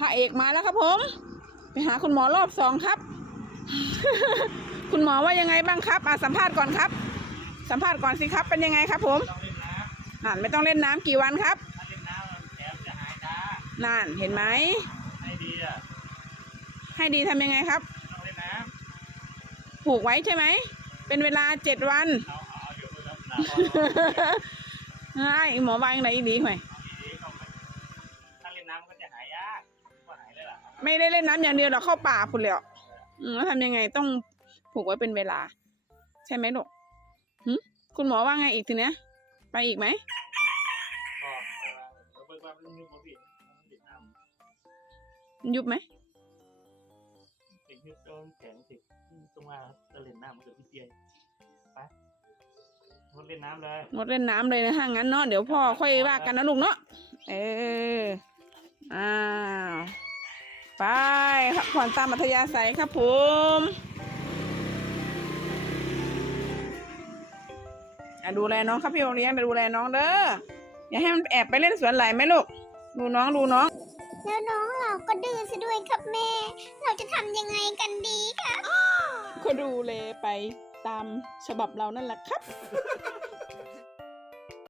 พระเอกมาแล้วครับผม ไปหาคุณหมอรอบสองครับ คุณหมอว่ายังไงบ้างครับ อ่าสัมภาษณ์ก่อนครับ สัมภาษณ์ก่อนสิครับ เป็นยังไงครับผมนั่นไม่ต้องเล่นน้ํากี่วันครับนั่นเห็นไหมให้ดีอ่ะให้ดีทํายังไงครับผูกไว้ ใช่ไหม เป็นเวลาเจ็ดวันใช่หมอวางไหนดีไหมเล่นน้ำก็จะหายยากไม่ได้เล่นน้ำอย่างเดียวเราเข้าป่าคุณเลยอ่ะแล้วทำยังไงต้องผูกไว้เป็นเวลา ใช่ไหมลูกคุณหมอว่าไงอีกทีเนี้ยไปอีกไหมยุบไหมยุบโนแข็งสิต้องมาจะเล่นน้ำเหมือนพี่เตีไป หมดเล่นน้ำเลย หมดเล่นน้ำเลยนะฮะงั้นเนาะเดี๋ยวพ่อค่อยว่ากันนะลูกเนาะ เออไปผ่อนตามอัธยาศัยครับผมดูแลน้องครับพี่โรงเรียนไปดูแลน้องเด้อ อย่าให้มันแอบไปเล่นสวนไหลไหมลูกดูน้องดูน้องแล้วน้องเราก็ดื้อซะด้วยครับแม่ เราจะทํายังไงกันดีคะก็ดูแลไปตามฉบับเรานั่นแหละครับ